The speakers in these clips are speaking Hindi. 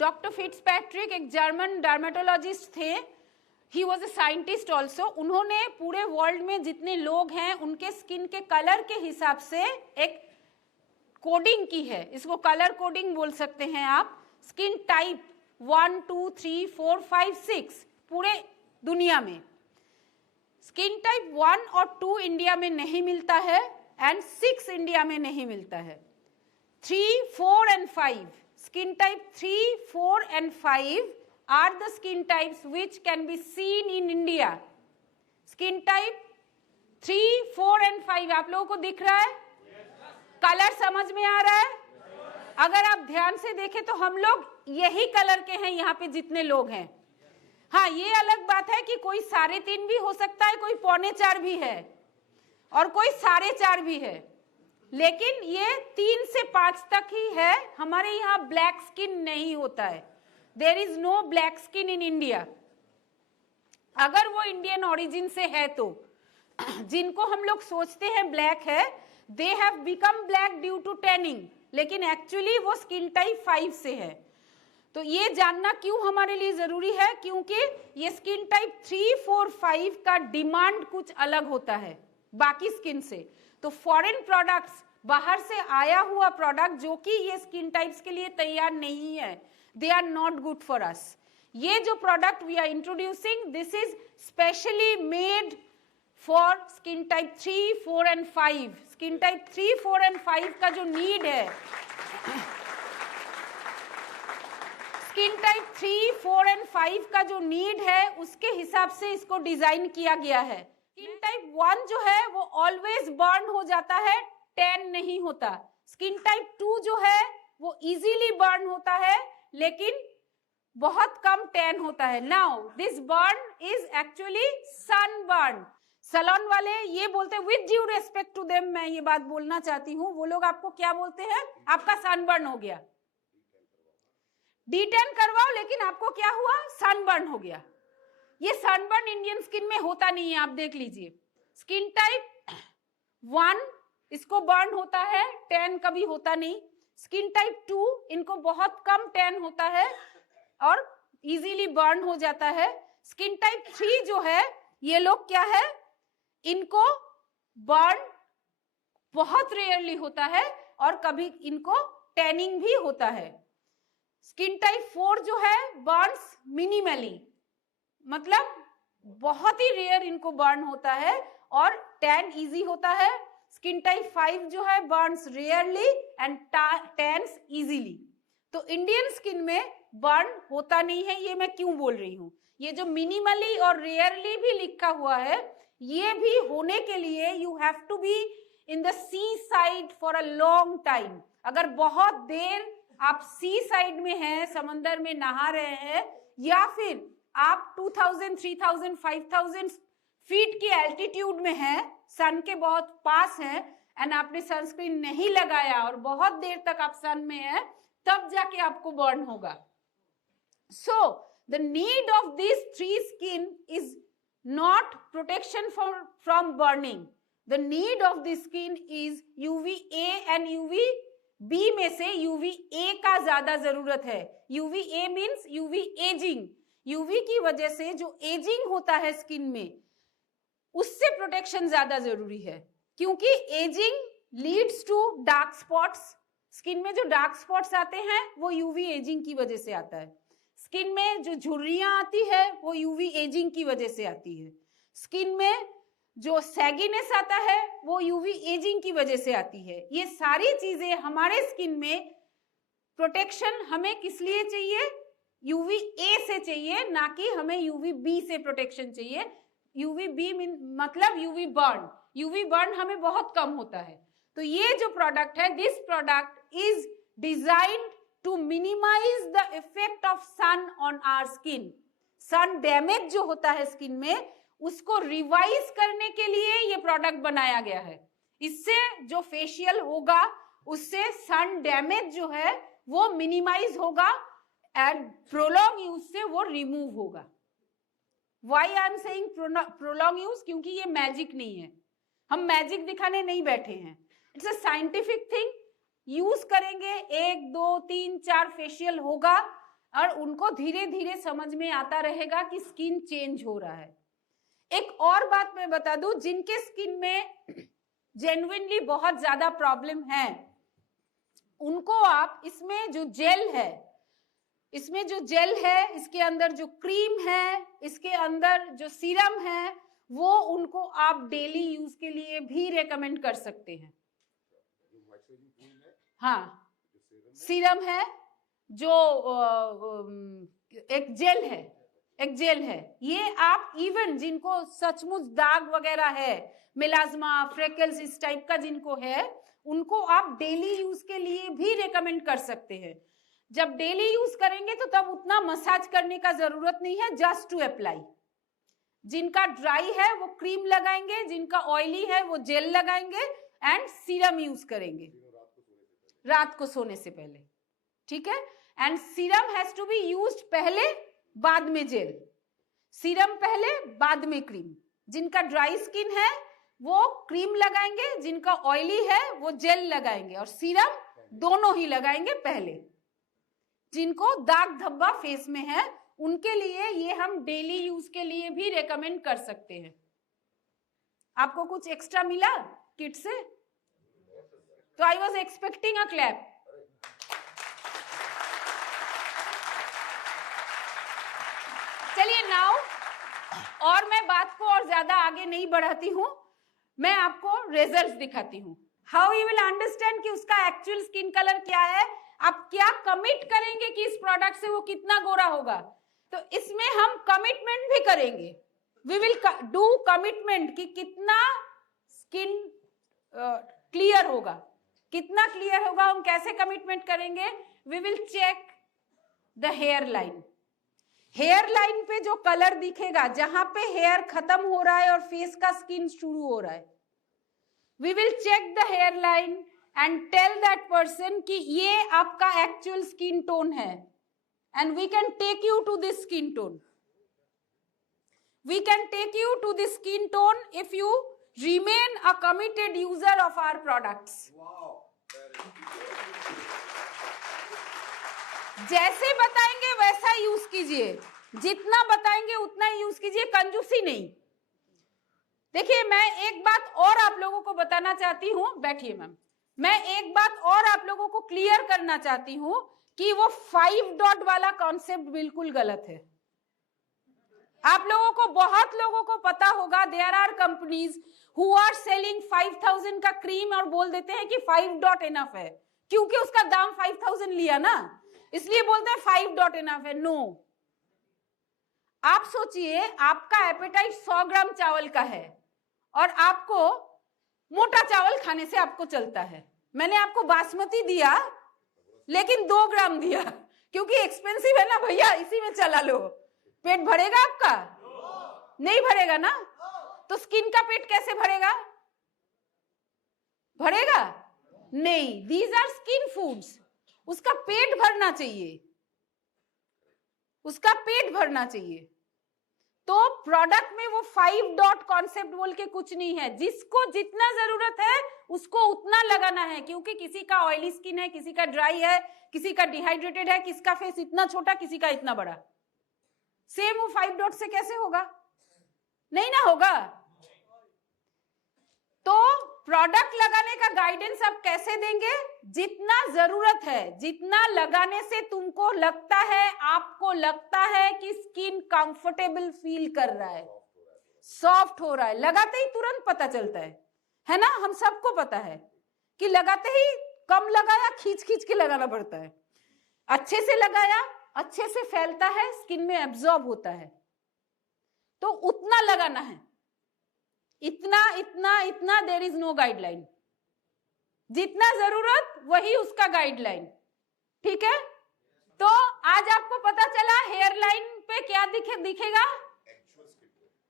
डॉक्टर फिट्जपैट्रिक एक जर्मन डर्मेटोलॉजिस्ट थे, he was a scientist also. उन्होंने पूरे वर्ल्ड में जितने लोग हैं उनके स्किन के कलर के हिसाब से एक कोडिंग की है, इसको कलर कोडिंग बोल सकते हैं आप। स्किन टाइप 1 2 3 4 5 6 पूरे दुनिया में। स्किन टाइप 1 और 2 इंडिया में नहीं मिलता है एंड 6 इंडिया में नहीं मिलता है। 3 4 and 5, skin type 3 4 and 5 are the skin types which can be seen in India. Skin type 3 4 and 5 आप लोगों को दिख रहा है? कलर समझ में आ रहा है? अगर आप ध्यान से देखें तो हम लोग यही कलर के हैं यहाँ पे जितने लोग हैं। हाँ, ये अलग बात है कि कोई 3.5 भी हो सकता है, कोई 3.25 भी है और कोई 4.5 भी है, लेकिन ये 3 से 5 तक ही है। हमारे यहाँ ब्लैक स्किन नहीं होता है। There is no black skin in India. अगर वो इंडियन ओरिजिन से है तो जिनको हम लोग सोचते हैं ब्लैक है, they have become black due to tanning, लेकिन एक्चुअली वो स्किन टाइप 5 से है। तो ये जानना क्यों हमारे लिए जरूरी है, क्योंकि ये स्किन टाइप 3 4 5 का डिमांड कुछ अलग होता है बाकी स्किन से। तो फॉरेन प्रोडक्ट्स, बाहर से आया हुआ प्रोडक्ट जो कि ये स्किन टाइप्स के लिए तैयार नहीं है, they are not good for us. ये जो product we are introducing, this is specially made for skin type 3 4 and 5. skin type 3 4 and 5 का जो नीड है, स्किन टाइप 3 4 एंड 5 का जो नीड है उसके हिसाब से इसको डिजाइन किया गया है। स्किन टाइप 1 जो है वो ऑलवेज बर्न हो जाता है, टैन नहीं होता। स्किन टाइप 2 जो है वो इजीली बर्न होता है लेकिन बहुत कम टैन होता है। Now this burn is actually sunburn. Salon वाले ये बोलते हैं, with due respect to them, मैं ये बात बोलना चाहती हूँ, वो लोग आपको क्या बोलते हैं, आपका सनबर्न हो गया, डी-टैन करवाओ, लेकिन आपको क्या हुआ, सनबर्न हो गया। ये सनबर्न इंडियन स्किन में होता नहीं है, आप देख लीजिए। स्किन टाइप 1 इसको बर्न होता है, टैन कभी होता नहीं। स्किन टाइप 2 इनको बहुत कम टैन होता है और इजीली बर्न हो जाता है। स्किन टाइप 3 जो है, ये लोग क्या है, इनको बर्न बहुत रेयरली होता है और कभी इनको टैनिंग भी होता है। स्किन टाइप 4 जो है बर्न्स मिनिमली, मतलब बहुत ही रेयर इनको बर्न होता है और टैन इजी होता है। स्किन टाइप 5 जो है Burns rarely and tense easily. तो इंडियन स्किन में बर्न होता नहीं है, ये मैं क्यों बोल रही हूँ। ये जो मिनिमली और रेयरली भी लिखा हुआ है, ये भी होने के लिए you have to be in the sea side for a long time. अगर बहुत देर आप सी साइड में हैं, समंदर में नहा रहे हैं, या फिर आप 2000 3000 5000 फीट की एल्टीट्यूड में हैं, सन के बहुत पास हैं, एंड आपने सनस्क्रीन नहीं लगाया और बहुत देर तक आप सन में हैं, तब जाके आपको बर्न होगा। So the need of this 3 skin is not protection from burning, the need of this skin is UVA and UVB में से UVA का ज्यादा जरूरत है। UVA means UV ageing. UV की वजह से जो एजिंग होता है स्किन में, उससे प्रोटेक्शन ज्यादा जरूरी है, क्योंकि ageing leads to dark spots. Skin में जो डार्क स्पॉट्स आते हैं वो UV एजिंग की वजह से आता है। स्किन में जो झुर्रियां आती है वो UV एजिंग की वजह से आती है। स्किन में जो सैगीनेस आता है वो UV एजिंग की वजह से आती है। ये सारी चीजें हमारे स्किन में प्रोटेक्शन हमें किस लिए चाहिए, UVA से चाहिए, ना कि हमें UVB से प्रोटेक्शन चाहिए। UVB मतलब UV बर्न। UV बर्न हमें बहुत कम होता है। तो ये जो प्रोडक्ट है, this product is designed to minimise the effect of sun on our skin. Sun damage जो होता है स्किन में, उसको रिवाइज करने के लिए ये प्रोडक्ट बनाया गया है। इससे जो फेशियल होगा उससे सन डैमेज जो है वो मिनिमाइज होगा एंड प्रोलॉन्ग यूज से वो रिमूव होगा। Why I am saying prolong use? क्योंकि ये मैजिक नहीं है, हम मैजिक दिखाने नहीं बैठे हैं। It's a scientific thing. Use करेंगे, 1 2 3 4 फेशियल होगा और उनको धीरे धीरे समझ में आता रहेगा कि स्किन चेंज हो रहा है। एक और बात मैं बता दूं, जिनके स्किन में जेन्युइनली बहुत ज्यादा प्रॉब्लम है, उनको आप इसमें जो जेल है, इसके अंदर जो क्रीम है, इसके अंदर जो सीरम है, वो उनको आप डेली यूज के लिए भी रेकमेंड कर सकते हैं। हाँ, सीरम है, जो एक जेल है, ये आप इवन जिनको सचमुच दाग वगैरह है, मेलाज्मा, फ्रेकल्स इस टाइप का जिनको है, उनको आप डेली यूज के लिए भी रेकमेंड कर सकते हैं। जब डेली यूज करेंगे तो तब उतना मसाज करने का जरूरत नहीं है, जस्ट टू अप्लाई। जिनका ड्राई है वो क्रीम लगाएंगे, जिनका ऑयली है वो जेल लगाएंगे एंड सीरम यूज करेंगे रात को सोने से पहले, ठीक है। And serum has to be used पहले, बाद में जेल। सीरम पहले, बाद में क्रीम। जिनका ड्राई स्किन है वो क्रीम लगाएंगे, जिनका ऑयली है वो जेल लगाएंगे, और सीरम दोनों ही लगाएंगे पहले। जिनको दाग धब्बा फेस में है उनके लिए ये हम डेली यूज के लिए भी रेकमेंड कर सकते हैं। आपको कुछ एक्स्ट्रा मिला किट से? तो I was expecting a clap. चलिए नाउ, और मैं बात को और ज्यादा आगे नहीं बढ़ाती हूं, मैं आपको रिजल्ट्स दिखाती हूं। हाउ यू विल अंडरस्टैंड कि उसका एक्चुअल स्किन कलर क्या है। आप क्या कमिट करेंगे कि इस प्रोडक्ट से वो कितना गोरा होगा, तो इसमें हम कमिटमेंट भी करेंगे। वी विल डू कमिटमेंट कि कितना स्किन क्लियर होगा, कितना क्लियर होगा। हम कैसे कमिटमेंट करेंगे? We will check the hairline. Hairline पे जो कलर दिखेगा, जहां पे हेयर खत्म हो रहा है और फेस का स्किन शुरू हो रहा है, we will check the hairline and tell that person कि ये आपका एक्चुअल स्किन टोन है, and we can take you to this skin tone. We can take you to this skin tone if you remain a committed user of our products. जैसे बताएंगे वैसा यूज कीजिए, जितना बताएंगे उतना यूज कीजिए, कंजूसी नहीं। देखिए, मैं एक बात और आप लोगों को बताना चाहती हूं, बैठिए मैम, मैं एक बात और आप लोगों को क्लियर करना चाहती हूं कि वो 5 डॉट वाला कॉन्सेप्ट बिल्कुल गलत है। आप लोगों को, बहुत लोगों को पता होगा, there are companies who are selling 5000 का क्रीम और बोल देते हैं कि 5 डॉट इनफ है, क्योंकि उसका दाम 5000 लिया ना, इसलिए बोलते हैं 5 डॉट इनफ है। नो, आप सोचिए, आपका एपेटाइट 100 ग्राम चावल का है और आपको मोटा चावल खाने से आपको चलता है। मैंने आपको बासमती दिया लेकिन 2 ग्राम दिया, क्योंकि एक्सपेंसिव है ना भैया, इसी में चला लो। पेट भरेगा आपका? नहीं भरेगा ना। तो स्किन का पेट कैसे भरेगा? भरेगा नहीं। दीज आर स्किन फूड्स, उसका पेट भरना चाहिए, उसका पेट भरना चाहिए। तो प्रोडक्ट में वो 5 डॉट कॉन्सेप्ट बोल के कुछ नहीं है। जिसको जितना जरूरत है उसको उतना लगाना है, क्योंकि किसी का ऑयली स्किन है, किसी का ड्राई है, किसी का डिहाइड्रेटेड है, किसका फेस इतना छोटा, किसी का इतना बड़ा। सेम वो 5 डॉट से कैसे होगा? नहीं ना होगा। तो प्रोडक्ट लगाने का गाइडेंस आप कैसे देंगे? जितना जरूरत है, जितना लगाने से तुमको लगता है, आपको लगता है कि स्किन कंफर्टेबल फील कर रहा है, सॉफ्ट हो रहा है, लगाते ही तुरंत पता चलता है ना। हम सबको पता है कि लगाते ही कम लगाया, खींच खींच के लगाना पड़ता है। अच्छे से लगाया, अच्छे से फैलता है, स्किन में एब्जॉर्ब होता है, तो उतना लगाना है। इतना इतना इतना, देयर इज नो गाइडलाइन। जितना जरूरत वही उसका गाइडलाइन, ठीक है। तो आज आपको पता चला हेयर लाइन पे क्या दिखेगा?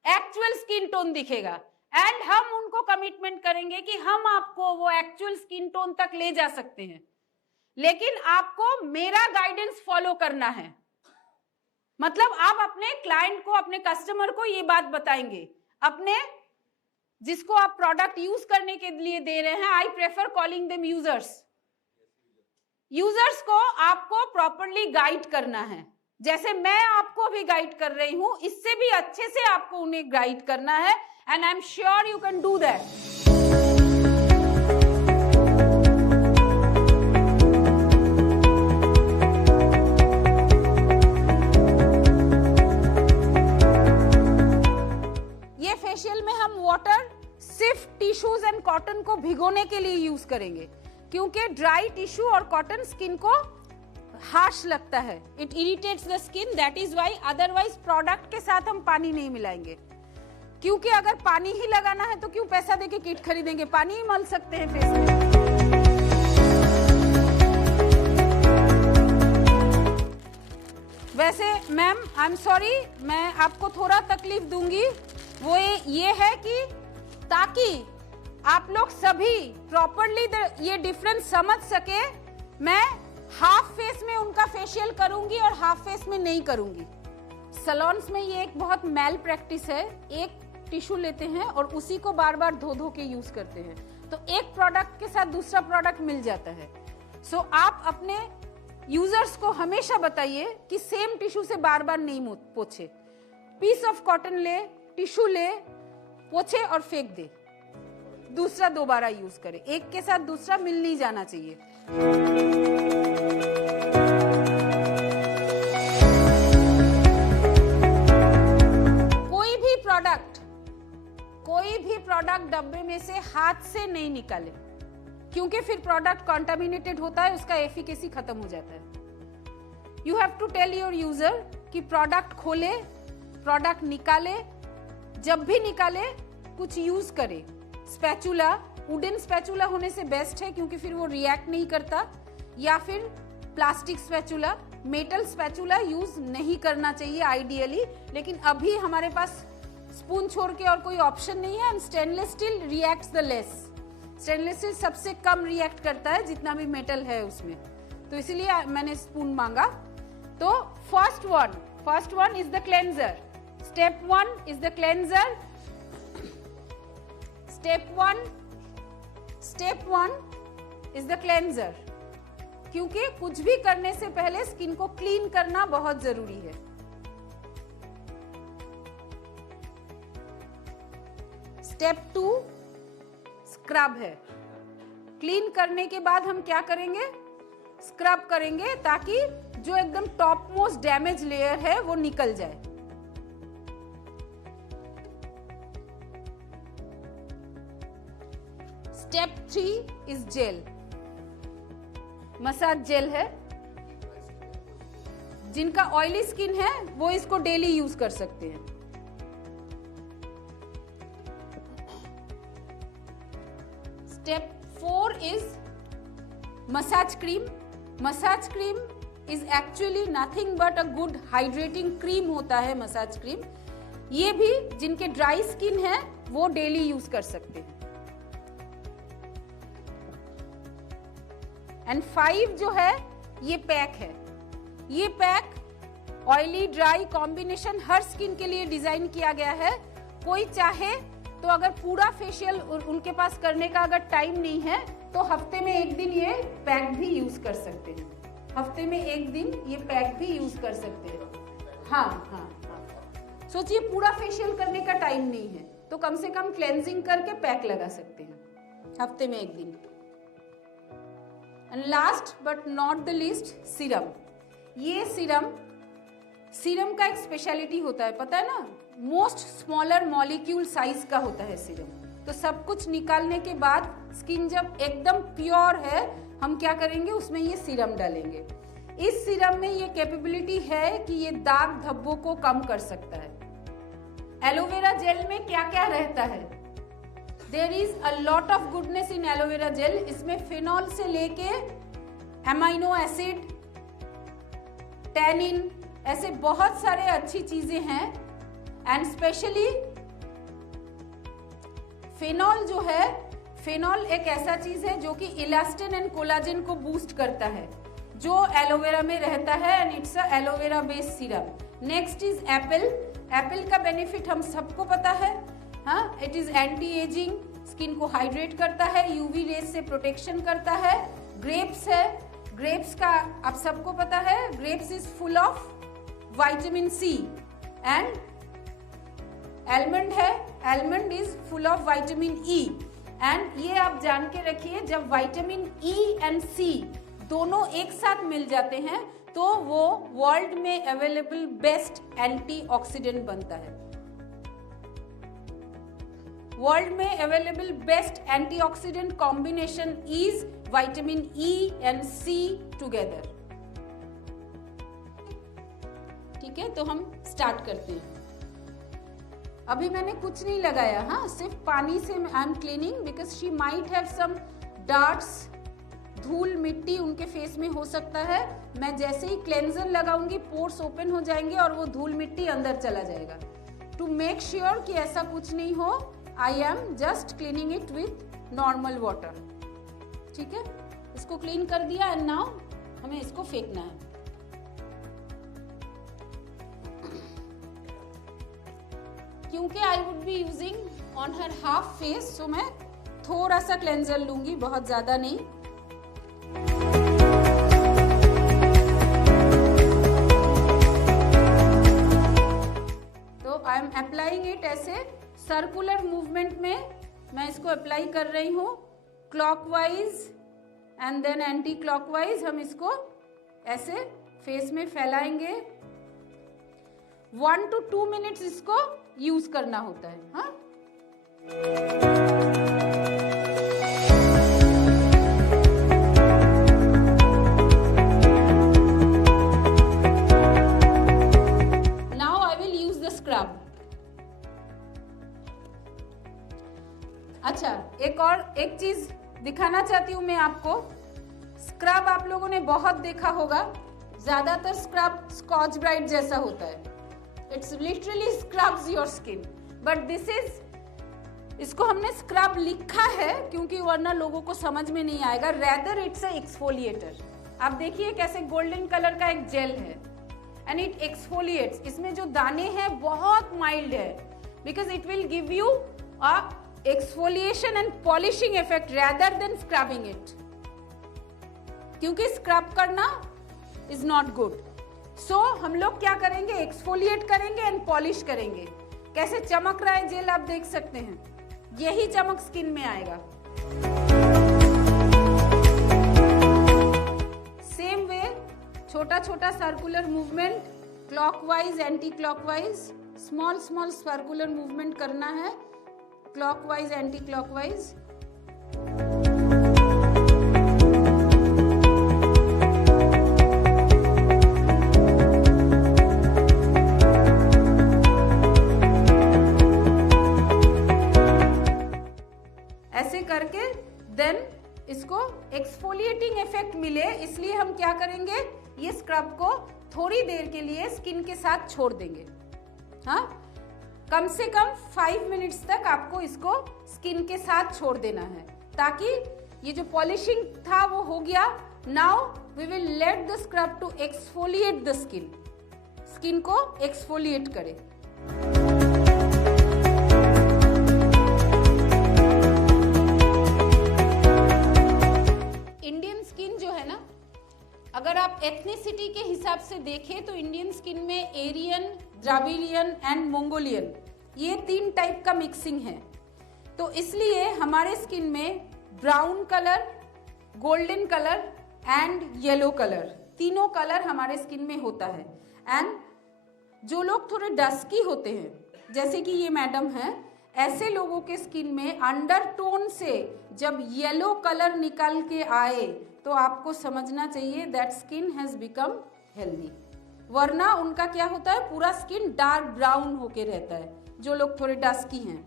एक्चुअल स्किन टोन दिखेगा। एंड हम उनको कमिटमेंट करेंगे कि हम आपको वो एक्चुअल स्किन टोन तक ले जा सकते हैं, लेकिन आपको मेरा गाइडेंस फॉलो करना है। मतलब आप अपने क्लाइंट को, अपने कस्टमर को ये बात बताएंगे, अपने जिसको आप प्रोडक्ट यूज करने के लिए दे रहे हैं, I prefer calling them users. Users को आपको प्रॉपरली गाइड करना है, जैसे मैं आपको भी गाइड कर रही हूं, इससे भी अच्छे से आपको उन्हें गाइड करना है, and I am sure you can do that. ये फेशियल में हम वाटर सिर्फ टिश्यूज एंड कॉटन को भिगोने के लिए यूज करेंगे, क्योंकि ड्राई टिश्यू और कॉटन स्किन को हार्श लगता है, it irritates the skin, that is why. Otherwise product के साथ हम पानी नहीं मिलाएंगे, क्योंकि अगर पानी ही लगाना है तो क्यों पैसा देके किट खरीदेंगे, पानी ही मल सकते हैं फेस में। वैसे मैम आई एम सॉरी, मैं आपको थोड़ा तकलीफ दूंगी, वो ये है कि ताकि आप लोग सभी प्रॉपरली ये डिफरेंस समझ सके, मैं हाफ फेस में उनका फेशियल करूंगी और हाफ फेस में नहीं करूंगी। सैलून्स में ये एक बहुत मैल प्रैक्टिस है, एक टिश्यू लेते हैं और उसी को बार बार धो धो के यूज करते हैं, तो एक प्रोडक्ट के साथ दूसरा प्रोडक्ट मिल जाता है। सो आप अपने यूजर्स को हमेशा बताइए कि सेम टिश्यू से बार बार नहीं पोछे, पीस ऑफ कॉटन ले, टिश्यू ले, पोछे और फेंक दे, दूसरा दोबारा यूज करे, एक के साथ दूसरा मिल नहीं जाना चाहिए। कोई भी प्रोडक्ट डब्बे में से हाथ से नहीं निकाले, क्योंकि फिर प्रोडक्ट कॉन्टामिनेटेड होता है, उसका एफिकेसी खत्म हो जाता है। You have to tell your user कि प्रोडक्ट खोले, प्रोडक्ट निकाले, जब भी निकाले कुछ यूज करे। स्पैचुला, वुडन स्पैचुला होने से बेस्ट है, क्योंकि फिर वो रिएक्ट नहीं करता, या फिर plastic spatula, metal spatula use नहीं करना चाहिए आइडियली, लेकिन अभी हमारे पास स्पून छोड़ के और कोई ऑप्शन नहीं है। And stainless steel reacts the less, stainless steel सबसे कम रिएक्ट करता है जितना भी मेटल है उसमें, तो इसीलिए मैंने स्पून मांगा। तो first one is the cleanser, step 1 is the cleanser, step one is the cleanser, क्योंकि कुछ भी करने से पहले स्किन को क्लीन करना बहुत जरूरी है। स्टेप 2 स्क्रब है। क्लीन करने के बाद हम क्या करेंगे, स्क्रब करेंगे, ताकि जो एकदम टॉप मोस्ट डैमेज लेयर है वो निकल जाए। Step 3 is gel, massage gel है। जिनका ऑयली स्किन है वो इसको डेली यूज कर सकते हैं। Step 4 is massage cream. Massage cream is actually nothing but a good hydrating cream होता है मसाज क्रीम। ये भी जिनके ड्राई स्किन है वो डेली यूज कर सकते हैं। एंड 5 जो है ये पैक है। ये पैक ऑयली ड्राई कॉम्बिनेशन हर स्किन के लिए डिजाइन किया गया है। कोई चाहे तो अगर पूरा फेशियल उनके पास करने का अगर टाइम नहीं है तो हफ्ते में एक दिन ये पैक भी यूज कर सकते हैं। हफ्ते में एक दिन ये पैक भी यूज कर सकते हैं। हाँ। सोचिए पूरा फेशियल करने का टाइम नहीं है तो कम से कम क्लेंजिंग करके पैक लगा सकते हैं हफ्ते में एक दिन। And last but not the least, serum. ये सीरम का एक स्पेशलिटी होता है, पता है ना, मोस्ट स्मॉलर मॉलिक्यूल साइज का होता है सीरम। तो सब कुछ निकालने के बाद स्किन जब एकदम प्योर है हम क्या करेंगे, उसमें ये सीरम डालेंगे। इस सीरम में ये कैपेबिलिटी है कि ये दाग धब्बों को कम कर सकता है। एलोवेरा जेल में क्या क्या रहता है, there is a lot of goodness in aloe vera gel. इसमें फिनॉल से लेके एमाइनो एसिड, टैनिन, ऐसे बहुत सारे अच्छी चीजें हैं। एंड स्पेशली फिनॉल जो है, फिनॉल एक ऐसा चीज है जो कि इलास्टिन एंड कोलाजन को बूस्ट करता है, जो एलोवेरा में रहता है। And it's a aloe vera based serum. Next is Apple. Apple का बेनिफिट हम सबको पता है, हाँ, it is anti ageing, skin को हाइड्रेट करता है, यूवी रेज से प्रोटेक्शन करता है। ग्रेप्स है, ग्रेप्स का आप सबको पता है, grapes is full of vitamin C and almond है, almond is full of vitamin E. And ये आप जान के रखिए, जब विटामिन ई एंड सी दोनों एक साथ मिल जाते हैं तो वो वर्ल्ड में अवेलेबल बेस्ट एंटीऑक्सीडेंट बनता है। वर्ल्ड में available best antioxidant combination is vitamin E and C together. ठीक है, तो हम स्टार्ट करते हैं। अभी मैंने कुछ नहीं लगाया, हाँ, सिर्फ पानी से I am cleaning because she might have some darts, धूल मिट्टी उनके फेस में हो सकता है। मैं जैसे ही क्लेंजर लगाऊंगी पोर्स ओपन हो जाएंगे और वो धूल मिट्टी अंदर चला जाएगा। टू मेक श्योर कि ऐसा कुछ नहीं हो, I am just cleaning it with normal water. ठीक है, इसको क्लीन कर दिया एंड नाउ हमें इसको फेंकना है। क्योंकि I would be using on her half face, so मैं थोड़ा सा क्लेंजर लूंगी, बहुत ज्यादा नहीं। तो आई एम अप्लाइंग इट ऐसे सर्कुलर मूवमेंट में मैं इसको अप्लाई कर रही हूँ, clockwise and then anti clockwise. हम इसको ऐसे फेस में फैलाएंगे। 1 to 2 मिनट्स इसको यूज करना होता है। हाँ, now I will use the scrub. अच्छा, एक चीज दिखाना चाहती हूं मैं आपको। स्क्रब आप लोगों ने बहुत देखा होगा, ज्यादातर स्क्रब स्कॉच ब्राइट जैसा होता है। It's literally scrubs your skin, but this is, इसको हमने स्क्रब लिखा है क्योंकि वरना लोगों को समझ में नहीं आएगा। Rather it's a exfoliator। आप देखिए कैसे गोल्डन कलर का एक जेल है and it exfoliates। इसमें जो दाने हैं बहुत माइल्ड है because it will give you a exfoliation and polishing effect rather than scrubbing it। क्योंकि स्क्रब करना is not good। सो हम लोग क्या करेंगे, एक्सफोलिएट करेंगे एंड पॉलिश करेंगे। कैसे चमक रहा है जेल आप देख सकते हैं, यही चमक स्किन में आएगा। सेम वे छोटा छोटा circular movement, clockwise anti clockwise, small small circular movement करना है, क्लॉकवाइज एंटी क्लॉकवाइज। करके देन इसको एक्सफोलिएटिंग इफेक्ट मिले, इसलिए हम क्या करेंगे, ये स्क्रब को थोड़ी देर के लिए स्किन के साथ छोड़ देंगे। हाँ, कम से कम 5 मिनट्स तक आपको इसको स्किन के साथ छोड़ देना है ताकि ये जो पॉलिशिंग था वो हो गया। Now we will let the scrub to exfoliate the skin, skin को एक्सफोलिएट करे। अगर आप एथनिसिटी के हिसाब से देखें तो इंडियन स्किन में एरियन, द्राविडियन एंड मंगोलियन, ये 3 टाइप का मिक्सिंग है। तो इसलिए हमारे स्किन में brown colour, golden colour and yellow colour, तीनों कलर हमारे स्किन में होता है। एंड जो लोग थोड़े डस्की होते हैं, जैसे कि ये मैडम है, ऐसे लोगों के स्किन में अंडरटोन से जब येलो कलर निकल के आए तो आपको समझना चाहिए that skin has become healthy. वरना उनका क्या होता है, पूरा स्किन डार्क ब्राउन होके रहता है, जो लोग थोड़े डस्की हैं।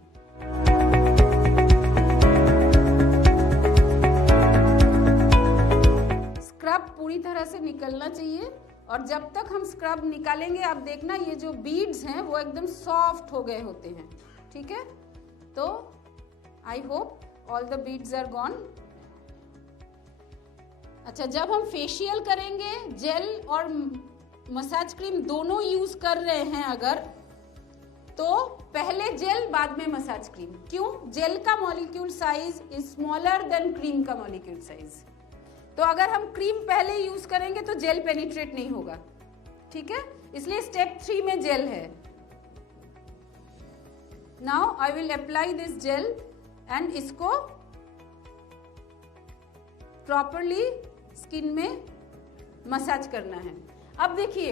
स्क्रब पूरी तरह से निकलना चाहिए और जब तक हम स्क्रब निकालेंगे आप देखना ये जो बीड्स हैं वो एकदम सॉफ्ट हो गए होते हैं। ठीक है, तो I hope all the beads are gone. अच्छा, जब हम फेशियल करेंगे, जेल और मसाज क्रीम दोनों यूज कर रहे हैं अगर, तो पहले जेल बाद में मसाज क्रीम। क्यों? जेल का molecule size is smaller than cream का मॉलिक्यूल साइज। तो अगर हम क्रीम पहले यूज करेंगे तो जेल पेनिट्रेट नहीं होगा, ठीक है, इसलिए स्टेप 3 में जेल है। Now I will apply this gel and इसको प्रॉपरली स्किन में मसाज करना है। अब देखिए,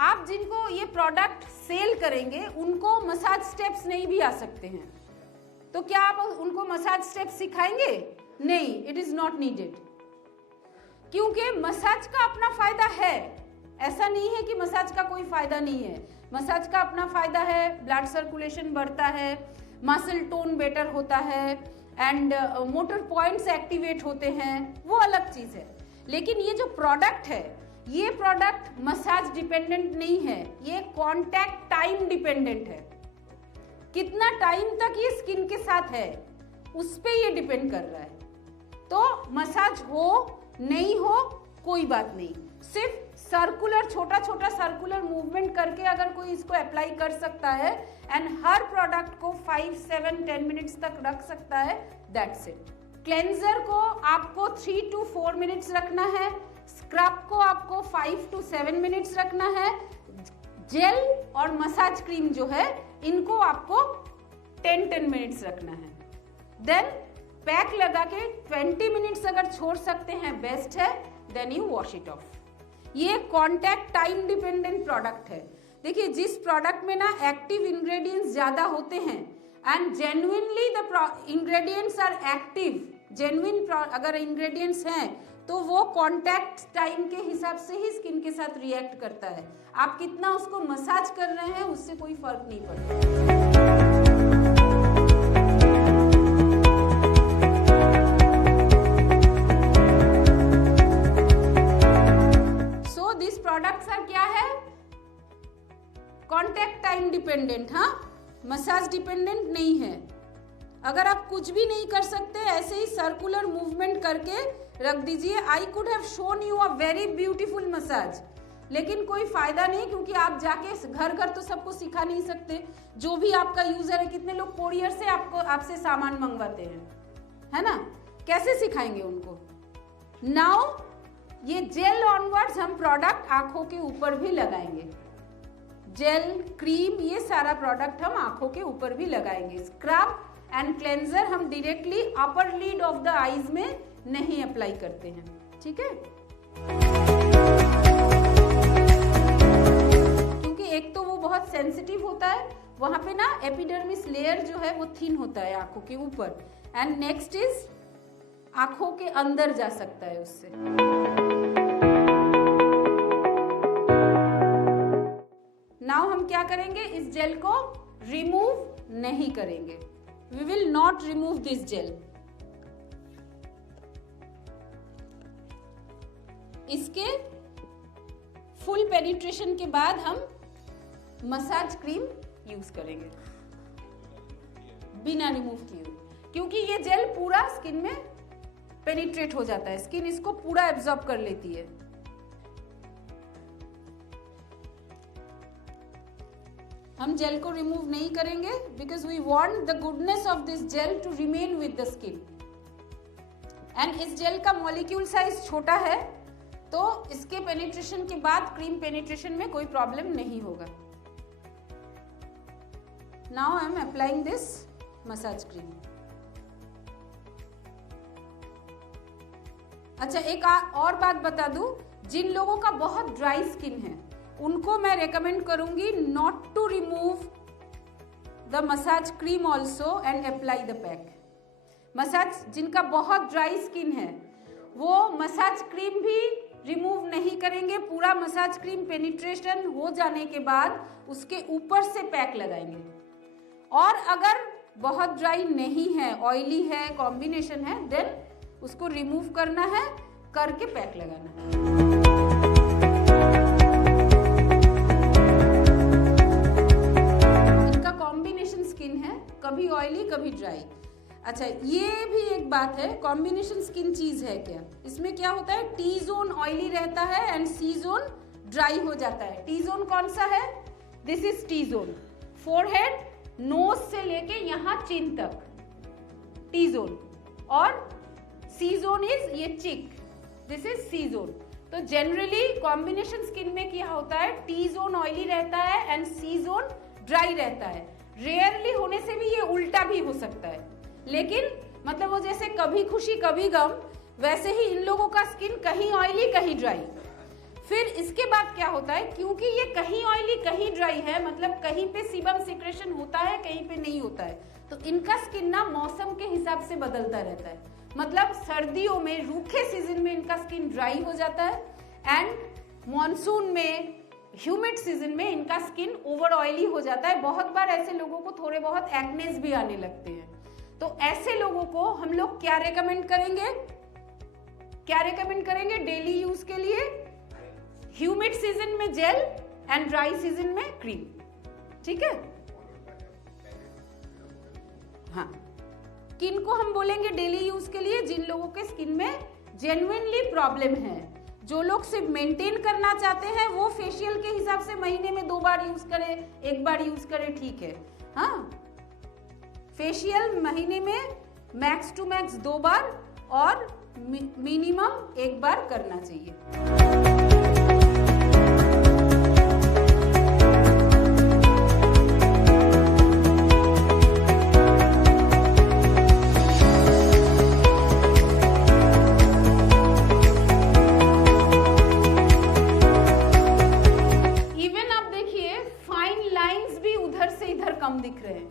आप जिनको ये प्रोडक्ट सेल करेंगे उनको मसाज स्टेप्स नहीं भी आ सकते हैं, तो क्या आप उनको मसाज स्टेप्स सिखाएंगे? नहीं, इट इज नॉट नीडेड, क्योंकि मसाज का अपना फायदा है। ऐसा नहीं है कि मसाज का कोई फायदा नहीं है, मसाज का अपना फायदा है, ब्लड सर्कुलेशन बढ़ता है, मसल टोन बेटर होता है एंड मोटर पॉइंट्स एक्टिवेट होते हैं, वो अलग चीज है। लेकिन ये जो प्रोडक्ट है, ये प्रोडक्ट मसाज डिपेंडेंट नहीं है, ये कांटेक्ट टाइम डिपेंडेंट है। कितना टाइम तक ये स्किन के साथ है उस पे ये डिपेंड कर रहा है। तो मसाज हो नहीं हो कोई बात नहीं, सिर्फ सर्कुलर, छोटा छोटा सर्कुलर मूवमेंट करके अगर कोई इसको अप्लाई कर सकता है एंड हर प्रोडक्ट को 5, 7, 10 मिनट्स तक रख सकता है, दैट्स इट। क्लेंजर को आपको 3 to 4 मिनट्स रखना है, स्क्रब को आपको 5 to 7 मिनट्स रखना है, जेल और मसाज क्रीम जो है इनको आपको 10 मिनट्स रखना है। देन पैक लगा के 20 मिनट्स अगर छोड़ सकते हैं बेस्ट है, then you wash it off. ये कॉन्टैक्ट टाइम डिपेंडेंट प्रोडक्ट है। देखिए, जिस प्रोडक्ट में ना एक्टिव इंग्रेडिएंट्स ज्यादा होते हैं and genuinely the ingredients are active, genuine अगर इंग्रेडिएंट्स हैं तो वो कॉन्टैक्ट टाइम के हिसाब से ही स्किन के साथ रिएक्ट करता है। आप कितना उसको मसाज कर रहे हैं उससे कोई फर्क नहीं पड़ता। सो दिस प्रोडक्ट्स आर क्या है? कॉन्टैक्ट टाइम डिपेंडेंट, हाँ, मसाज डिपेंडेंट नहीं है। अगर आप कुछ भी नहीं कर सकते, ऐसे ही सर्कुलर मूवमेंट करके रख दीजिए। I could have shown you a very beautiful massage, लेकिन कोई फायदा नहीं, क्योंकि आप जाके घर घर तो सबको सिखा नहीं सकते। जो भी आपका यूजर है, कितने लोग कोरियर से आपसे सामान मंगवाते हैं, है ना, कैसे सिखाएंगे उनको? नाउ ये जेल ऑनवर्ड्स हम प्रोडक्ट आंखों के ऊपर भी लगाएंगे। जेल, क्रीम, ये सारा प्रोडक्ट हम आंखों के ऊपर भी लगाएंगे। स्क्रब एंड क्लेंजर हम directly upper lead of the eyes में नहीं अप्लाई करते हैं, ठीक है, क्योंकि एक तो वो बहुत सेंसिटिव होता है, वहां पे ना एपिडर्मिस लेयर जो है वो थिन होता है आंखों के ऊपर, एंड नेक्स्ट इज आंखों के अंदर जा सकता है उससे। नाउ हम क्या करेंगे? इस जेल को रिमूव नहीं करेंगे। We will not remove this gel. इसके फुल पेनिट्रेशन के बाद हम मसाज क्रीम यूज करेंगे बिना रिमूव किए, क्योंकि ये जेल पूरा स्किन में पेनिट्रेट हो जाता है, स्किन इसको पूरा एब्जॉर्ब कर लेती है। हम जेल को रिमूव नहीं करेंगे because we want the goodness of this gel to remain with the skin. And इस जेल का मॉलिक्यूल साइज छोटा है, तो इसके पेनिट्रेशन के बाद क्रीम पेनिट्रेशन में कोई प्रॉब्लम नहीं होगा। Now I am applying this massage cream. अच्छा, एक और बात बता दूं, जिन लोगों का बहुत ड्राई स्किन है उनको मैं रेकमेंड करूंगी not to remove the massage cream also and apply the pack. Massage, जिनका बहुत ड्राई स्किन है वो मसाज क्रीम भी रिमूव नहीं करेंगे, पूरा मसाज क्रीम पेनिट्रेशन हो जाने के बाद उसके ऊपर से पैक लगाएंगे। और अगर बहुत ड्राई नहीं है, ऑयली है, कॉम्बिनेशन है, देन उसको रिमूव करना है, करके पैक लगाना है। स्किन है, कभी ऑयली कभी ड्राई। अच्छा, ये भी एक बात है, कॉम्बिनेशन स्किन चीज है क्या? इसमें क्या होता है, टी जोन ऑयली रहता है एंड सी जोन ड्राई हो जाता है। टी जोन कौन सा है? This is T zone, forehead, nose से लेके यहां चिन तक टी जोन, और सी जोन इज ये चिक, दिस इज सी जोन। तो जनरली कॉम्बिनेशन स्किन में क्या होता है, टी जोन ऑयली रहता है एंड सी जोन ड्राई रहता है। रेयरली होने से भी ये उल्टा भी हो सकता है, लेकिन मतलब वो जैसे कभी खुशी कभी गम, वैसे ही इन लोगों का स्किन कहीं ऑयली कहीं ड्राई। फिर इसके बाद क्या होता है, क्योंकि ये कहीं ऑयली कहीं ड्राई है, मतलब कहीं पे सीबम सिक्रेशन होता है कहीं पे नहीं होता है, तो इनका स्किन ना मौसम के हिसाब से बदलता रहता है। मतलब सर्दियों में रूखे सीजन में इनका स्किन ड्राई हो जाता है एंड मॉनसून में ह्यूमिड सीजन में इनका स्किन ओवर ऑयली हो जाता है। बहुत बार ऐसे लोगों को थोड़े बहुत एक्नेस भी आने लगते हैं। तो ऐसे लोगों को हम लोग क्या रेकमेंड करेंगे, क्या रेकमेंड करेंगे डेली यूज के लिए, ह्यूमिड सीजन में जेल एंड ड्राई सीजन में क्रीम, ठीक है। हाँ, किन को हम बोलेंगे डेली यूज के लिए, जिन लोगों के स्किन में जेन्युइनली प्रॉब्लम है। जो लोग सिर्फ मेंटेन करना चाहते हैं वो फेशियल के हिसाब से महीने में 2 बार यूज करे, 1 बार यूज करे, ठीक है। हाँ, फेशियल महीने में मैक्स टू मैक्स 2 बार और मिनिमम 1 बार करना चाहिए। कम दिख रहे हैं।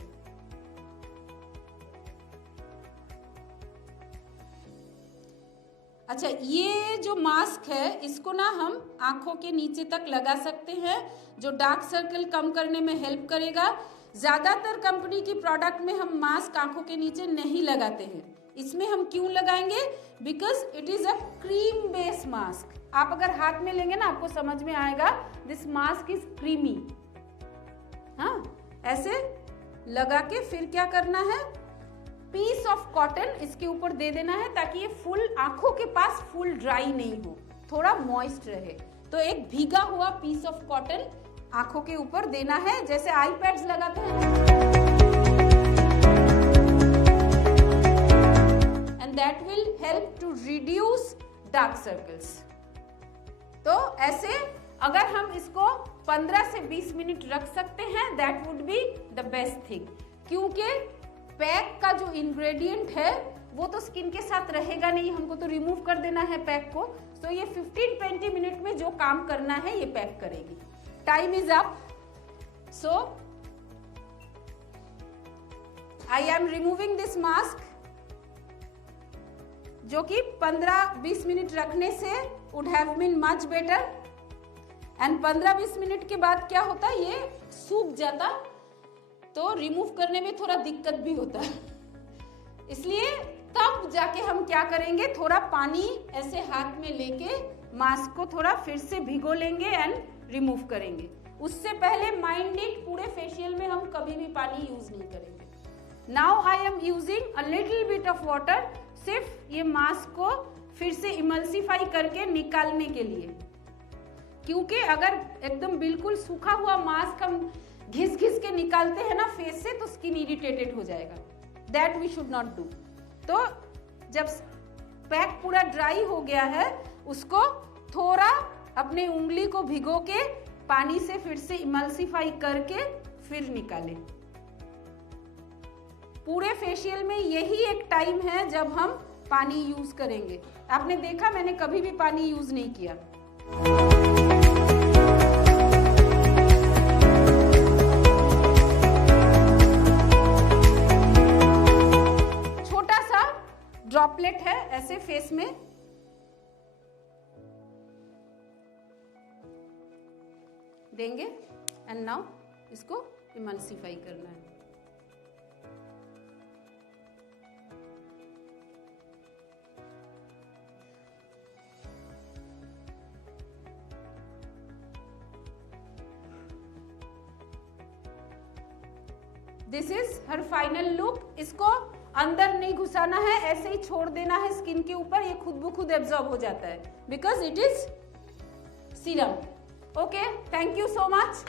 अच्छा, ये जो मास्क है इसको ना हम आंखों के नीचे तक लगा सकते हैं, जो डार्क सर्कल कम करने में हेल्प करेगा। ज्यादातर कंपनी की प्रोडक्ट में हम मास्क आंखों के नीचे नहीं लगाते हैं। इसमें हम क्यों लगाएंगे, because it is a cream based mask. आप अगर हाथ में लेंगे ना आपको समझ में आएगा, दिस मास्क इज क्रीमी। हाँ, ऐसे लगा के फिर क्या करना है, पीस ऑफ कॉटन इसके ऊपर दे देना है ताकि ये फुल आंखों के पास फुल ड्राई नहीं हो, थोड़ा मॉइस्ट रहे। तो एक भीगा हुआ पीस ऑफ कॉटन आंखों के ऊपर देना है, जैसे आई पैड्स लगाते हैं, and that will help to reduce dark circles. तो ऐसे अगर हम इसको 15 से 20 मिनट रख सकते हैं, that would be the best thing, क्योंकि पैक का जो इंग्रेडिएंट है वो तो स्किन के साथ रहेगा नहीं, हमको तो रिमूव कर देना है पैक को। तो ये 15-20 मिनट में जो काम करना है ये पैक करेगी। Time is up, so I am removing this mask, जो कि 15-20 मिनट रखने से would have been much better. And 15-20 minute के बाद क्या होता है, ये सूख जाता, तो रिमूव करने में थोड़ा दिक्कत भी होता है। इसलिए तब जाके हम क्या करेंगे, थोड़ा पानी ऐसे हाथ में लेके मास्क को थोड़ा फिर से भिगो लेंगे एंड रिमूव करेंगे। उससे पहले माइंड इट, पूरे फेशियल में हम कभी भी पानी यूज नहीं करेंगे। Now I am using a little bit of water, सिर्फ ये मास्क को फिर से इमल्सिफाई करके निकालने के लिए, क्योंकि अगर एकदम बिल्कुल सूखा हुआ मास्क हम घिस घिस के निकालते हैं ना फेस से, तो स्किन इरिटेटेड हो जाएगा। That we should not do. तो जब पैक पूरा ड्राई हो गया है, उसको थोड़ा अपने उंगली को भिगो के पानी से फिर से इमल्सिफाई करके फिर निकालें। पूरे फेशियल में यही एक टाइम है जब हम पानी यूज करेंगे। आपने देखा मैंने कभी भी पानी यूज नहीं किया। छोटा सा ड्रॉपलेट है ऐसे फेस में, देंगे एंड नाउ इसको इमल्सिफाई करना है। This is her final look. इसको अंदर नहीं घुसाना है, ऐसे ही छोड़ देना है स्किन के ऊपर, ये खुद ब खुद एब्जॉर्ब हो जाता है because it is serum. Okay, thank you so much.